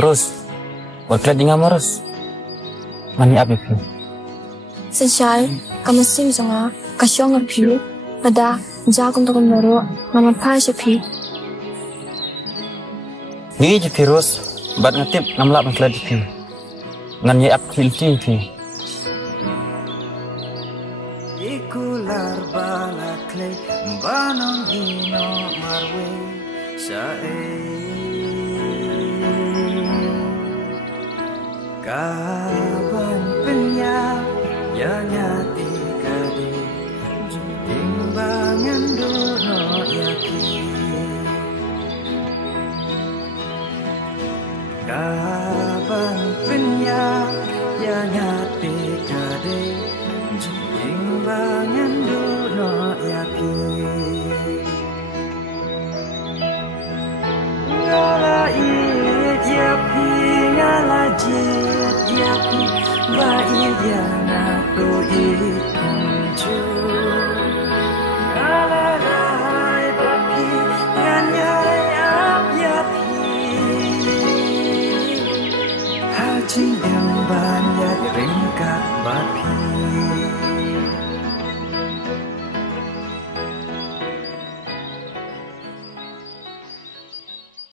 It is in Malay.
Terus, buat kalian tinggal terus. Mani apa pi? Sejak kamu sih bisa nggak kasih orang pi? Ada jago untuk kamu nama apa sih pi? Ni je virus, buat ngetip namlak mengklat pi. Ngan ye ap kilti pi. Ikular balakle banong ino marwe sae kaban penya ya nyati kade timbangan dono yaki kaban penya ya nyati kade timbangan dono yaki ngala yapi ngala yapi ba yana to itu ngala rai bapi nganya yapi haji yang banyak ringkat bapi